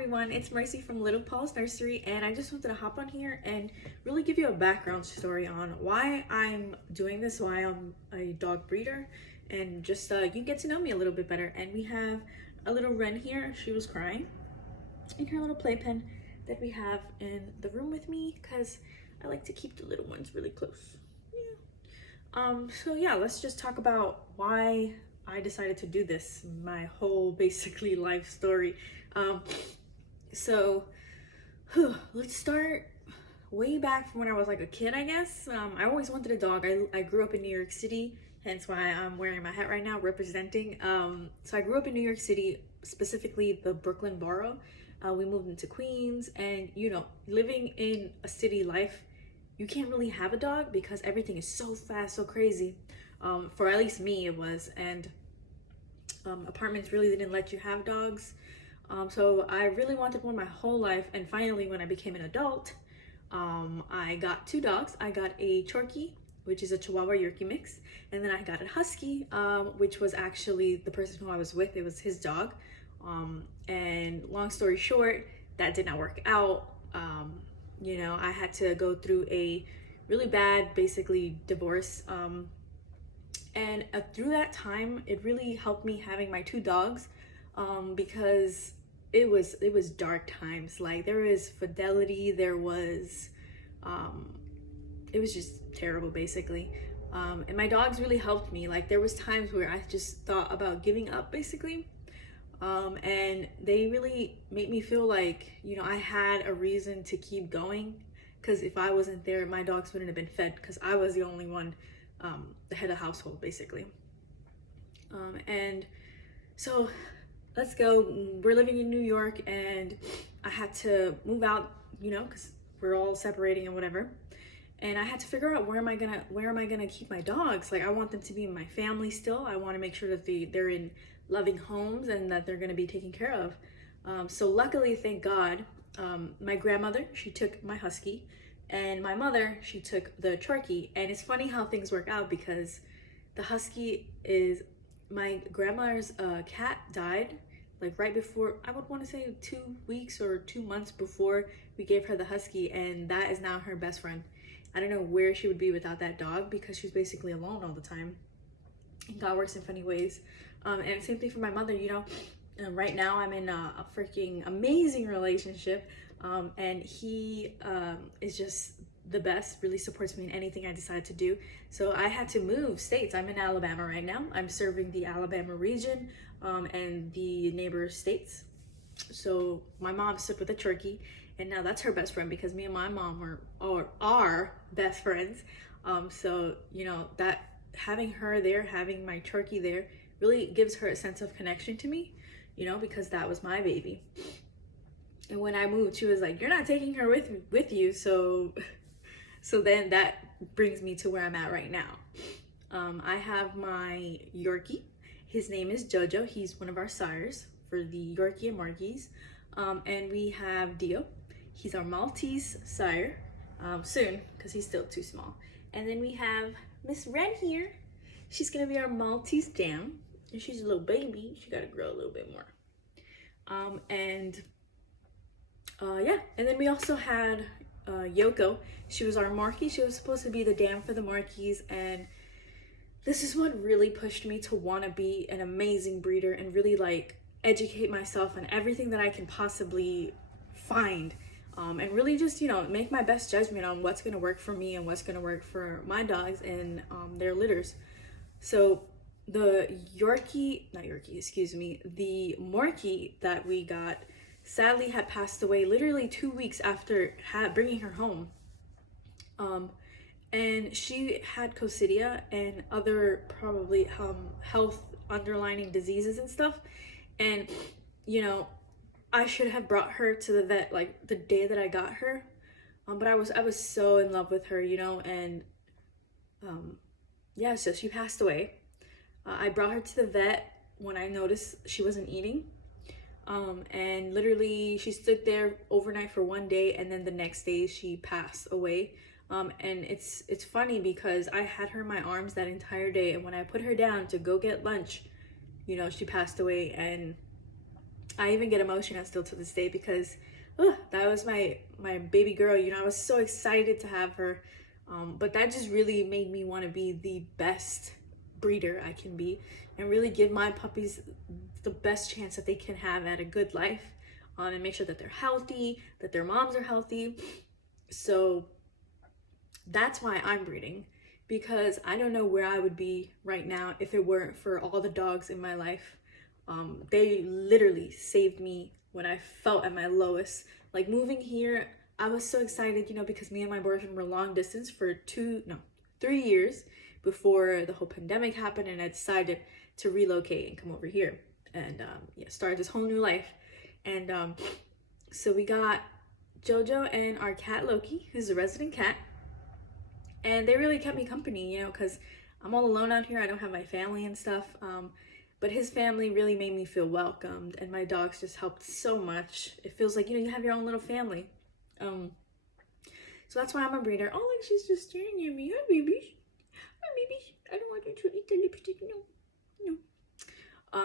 everyone, it's Mercy from Little Paws Nursery, and I just wanted to hop on here and really give you a background story on why I'm doing this, why I'm a dog breeder, and just you can get to know me a little bit better. And we have a little Wren here. She was crying in her little playpen that we have in the room with me because I like to keep the little ones really close. So yeah, let's just talk about why I decided to do this, my whole basically life story. Let's start way back from when I was like a kid, I guess. I always wanted a dog. I grew up in New York City, hence why I'm wearing my hat right now, representing. So I grew up in New York City, specifically the Brooklyn borough. We moved into Queens, and living in a city life, you can't really have a dog because everything is so fast, so crazy. For at least me, it was. And apartments really didn't let you have dogs. So I really wanted one my whole life. And finally, when I became an adult, I got two dogs. I got a Chorky, which is a Chihuahua Yorkie mix. And then I got a Husky, which was actually the person who I was with. It was his dog. And long story short, that did not work out. I had to go through a really bad, basically, divorce. And through that time, it really helped me having my two dogs, because it was dark times. Like, there was fidelity, it was just terrible, basically. And my dogs really helped me. Like, there was times where I just thought about giving up, basically. And they really made me feel like, I had a reason to keep going, because if I wasn't there, my dogs wouldn't have been fed, because I was the only one, the head of the household, basically. And so let's go. We're living in New York, and I had to move out, because we're all separating and whatever. And I had to figure out where am I gonna keep my dogs. Like, I want them to be in my family still. I want to make sure that they're in loving homes and that they're gonna be taken care of. So luckily, thank God, my grandmother, she took my Husky, and my mother, she took the Chorky. And it's funny how things work out, because the Husky is my grandmother's cat died like right before, I would want to say 2 weeks or 2 months before we gave her the Husky, and that is now her best friend. I don't know where she would be without that dog, because she's basically alone all the time. God works in funny ways. And same thing for my mother, right now I'm in a freaking amazing relationship, and he is just the best, really supports me in anything I decide to do. So I had to move states. I'm in Alabama right now. I'm serving the Alabama region and the neighbor states. So my mom stood with a Chorky, and now that's her best friend, because me and my mom are best friends. So that having her there, having my Chorky there, really gives her a sense of connection to me, because that was my baby. And when I moved, she was like, "You're not taking her with you." So then that brings me to where I'm at right now. I have my Yorkie. His name is Jojo. He's one of our sires for the Yorkie and Margies. And we have Dio. He's our Maltese sire, soon, because he's still too small. And then we have Miss Wren here. She's gonna be our Maltese Dam. And she's a little baby. She gotta grow a little bit more. Yeah. And then we also had Yoko. She was our Marquis. She was supposed to be the dam for the Marquis, and this is what really pushed me to want to be an amazing breeder and really educate myself on everything that I can possibly find, and really just make my best judgment on what's going to work for me and what's going to work for my dogs and their litters. So the the Morkie that we got sadly had passed away literally 2 weeks after bringing her home. And she had coccidia and other probably health underlining diseases and stuff. And I should have brought her to the vet like the day that I got her, but I was so in love with her, and yeah, so she passed away. I brought her to the vet when I noticed she wasn't eating. And literally she stood there overnight for 1 day, and then the next day she passed away. And it's funny because I had her in my arms that entire day, and when I put her down to go get lunch, she passed away. And I even get emotional still to this day because that was my baby girl. You know, I was so excited to have her. But that just really made me want to be the best breeder I can be and really give my puppies the best chance that they can have at a good life, and make sure that they're healthy, that their moms are healthy. So that's why I'm breeding, because I don't know where I would be right now if it weren't for all the dogs in my life. They literally saved me when I felt at my lowest. Like moving here, I was so excited, you know, because me and my boyfriend were long distance for 3 years before the whole pandemic happened, and I decided to relocate and come over here and start this whole new life. And so we got Jojo and our cat Loki, who's a resident cat, and they really kept me company, you know, because I'm all alone out here. I don't have my family and stuff. But his family really made me feel welcomed, and my dogs just helped so much. It feels like, you know, you have your own little family. So that's why I'm a breeder. Oh, look, she's just staring at me. Hi, baby. Hi, baby. I don't want you to eat the lipstick. No.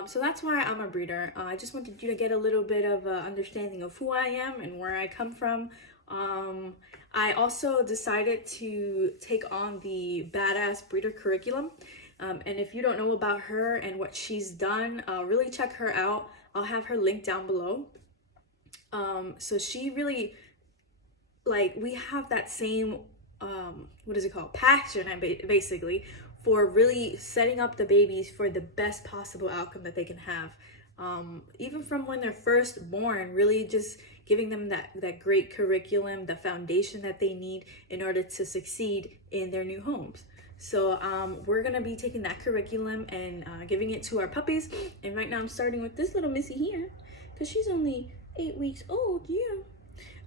So that's why I'm a breeder. I just wanted you to get a little bit of an understanding of who I am and where I come from. I also decided to take on the Badass Breeder curriculum. And if you don't know about her and what she's done, really check her out. I'll have her link down below. So she really, like, we have that same, what is it called? Passion, basically, for really setting up the babies for the best possible outcome that they can have. Even from when they're first born, really just giving them that great curriculum, the foundation that they need in order to succeed in their new homes. So we're gonna be taking that curriculum and giving it to our puppies. And right now I'm starting with this little missy here because she's only 8 weeks old. Yeah.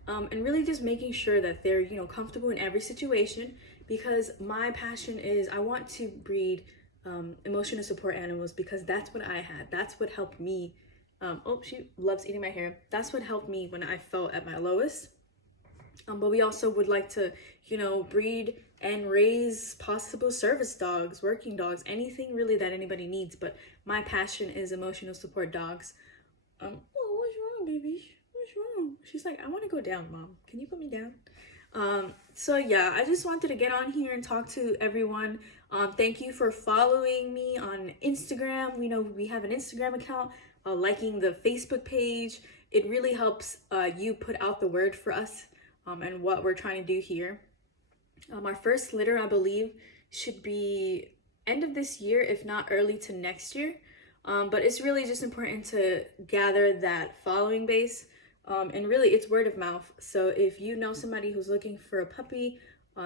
And really just making sure that they're, you know, comfortable in every situation, because my passion is I want to breed emotional support animals, because that's what I had. That's what helped me. Oh, she loves eating my hair. That's what helped me when I felt at my lowest. But we also would like to, you know, breed and raise possible service dogs, working dogs, anything really that anybody needs. But my passion is emotional support dogs. Oh, what's wrong, baby? What's wrong? She's like, I want to go down, Mom. Can you put me down? So yeah, I just wanted to get on here and talk to everyone. Thank you for following me on Instagram. You know, we have an Instagram account, liking the Facebook page. It really helps you put out the word for us and what we're trying to do here. Our first litter, I believe, should be end of this year, if not early to next year. But it's really just important to gather that following base. And really, it's word of mouth. So if you know somebody who's looking for a puppy,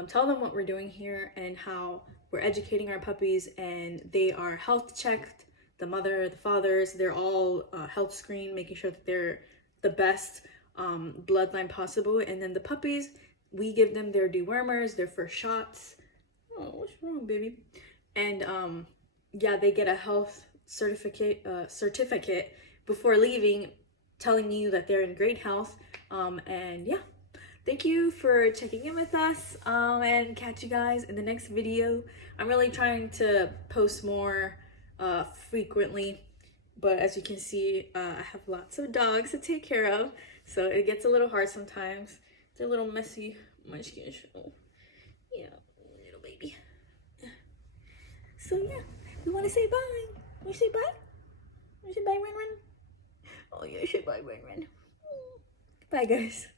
tell them what we're doing here and how we're educating our puppies, and they are health checked. The mother, the fathers, they're all health screened, making sure that they're the best bloodline possible. And then the puppies, we give them their dewormers, their first shots. Oh, what's wrong, baby? And yeah, they get a health certificate before leaving, telling you that they're in great health. And yeah, thank you for checking in with us, and catch you guys in the next video. I'm really trying to post more frequently, but as you can see, I have lots of dogs to take care of, so it gets a little hard sometimes. They're a little messy, my skin. Oh, yeah, little baby. So yeah, we want to say bye. You say bye? You say bye, Ren Ren? Oh yeah, you say bye, Ren Ren. Bye, guys.